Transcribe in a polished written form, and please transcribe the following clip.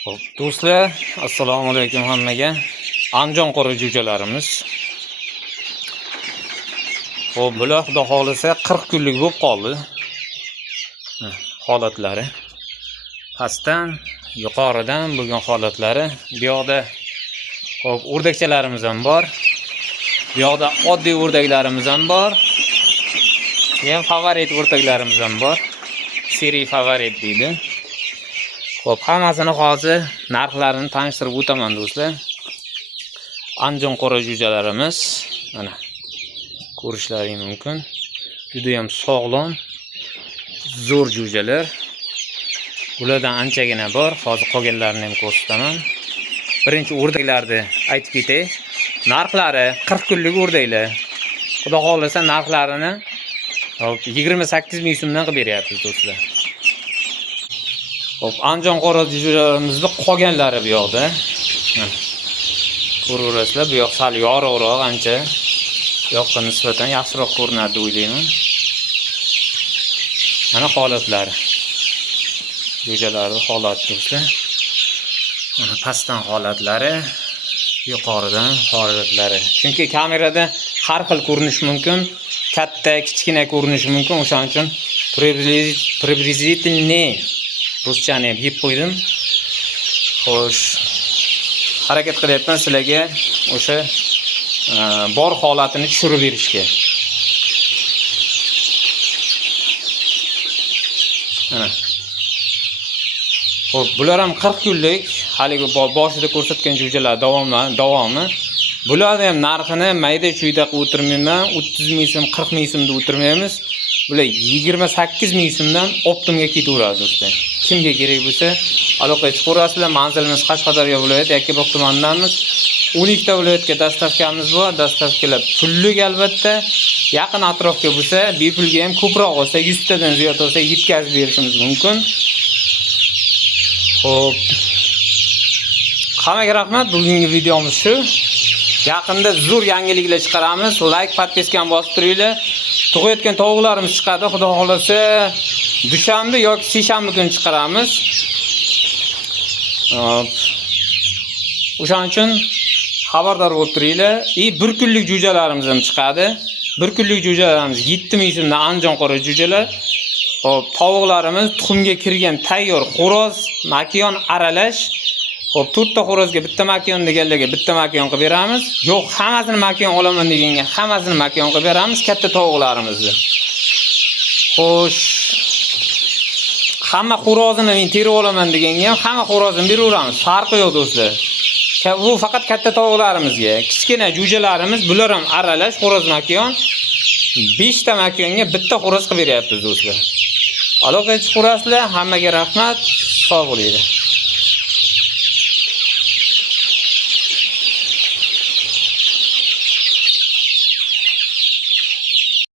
Xo'p, do'stlar, assalomu alaykum hammaga. Andijon qora jo'jalarimiz. Xo'p, bular xudo xolisa 40 kunlik bo'lib qoldi. Holatlari. Pastdan, yuqoridan bo'lgan holatlari. Bu yoqda xo'p, o'rdakchalarimiz ham bor. Bu yoqda oddiy o'rdaklarimiz ham bor. Ham favorit o'rdaklarimiz ham bor. Seri favorit deydi. Xo'p, hammasini hozir narxlarini tanishtirib o'taman do'stlar. Andijon qora jo'jalarimiz, mana ko'rishlaring mumkin. Juda ham sog'lom, zo'r jo'jalar. Ulardan anchagina bor. Hozir qolganlarini ham ko'rsataman. Birinchi o'rdaklarni aytib ketay. Narxlari 40 kunlik o'rdaklar. Xudo xolasa narxlarini 28 ming so'mdan qilib beryapmiz do'stlar. Xo'p, Andijon qora jo'jalarimizda qolganlari bu yoqda. Ko'raverasizlar, bu yoq sal yorug'roq, ancha bu yoqqa nisbatan yaxshiroq ko'rinadi deb o'ylayman. Mana holatlari. Jo'jalarning holati do'stlar. Mana pastdan holatlari, yuqoridan holatlari. Chunki kamerada har xil ko'rinishi mumkin, katta, kichkina ko'rinishi mumkin. O'shaning uchun приблизительный ruschani ham yeb qo'ydim. Xo'sh, harakat qilyapman sizlarga o'sha bor holatini tushirib berishga. Mana. Xo'p, bular ham 40 kunlik, haligi boshida ko'rsatgan jo'jalar davomi. Bularni ham narxini mayda-chuyda qilib o'tirmayman, 30 ming so'm, 40 ming so'm deb o'tirmaymiz. Bular 28 ming so'mdan optimga ketaveradi do'stlar. Kimga kerak bo'lsa, aloqaga chiqaverasizlar. Manzilimiz Qashqadaryo viloyati Yakkabog' tumanidamiz. 12 ta viloyatga dastavkamiz bor. Dastavkalar pullik albatta. Yaqin atrofga bo'lsa, bepulga ham ko'proq bo'lsa, 100 tadan ziyod bo'lsa yetkazib berishimiz mumkin. Xo'p. Hammaga rahmat. Bugungi videomiz shu. Yaqinda zo'r yangiliklar chiqaramiz. Like, podpiskani bosib turinglar. Tug'ayotgan tovuqlarimiz chiqadi. Xudo xolasa, dushanba yoki seshanba kuni chiqaramiz. O'shaning uchun xabardor bo'lib turinglar. Bir kunlik jo'jalarimiz ham chiqadi. Bir kunlik jo'jalarimiz 7 ming so'mdan Andijon qora jo'jalar. Xo'p, tovuqlarimiz tuxumga kirgan tayyor xo'roz, makiyon aralash. Xo'p, 4 ta xo'rozga bitta makiyon deganlarga bitta makiyon qilib beramiz. Yo'q, hammasini makiyon olaman deganga hammasini makiyon qilib beramiz katta tovuqlarimizni. Xo'sh, hamma xo'rozini men terib olaman deganga ham hamma xo'rozini beraveramiz. Farqi yo'q do'stlar. Bu faqat katta tovuqlarimizga. Kichkina jo'jalarimiz bular ham aralash xo'roz makiyon. 5 ta makiyonga bitta xo'roz qilib beryapmiz do'stlar. Aloqaga chiqaverasizlar. Hammaga rahmat. Sog' bo'linglar.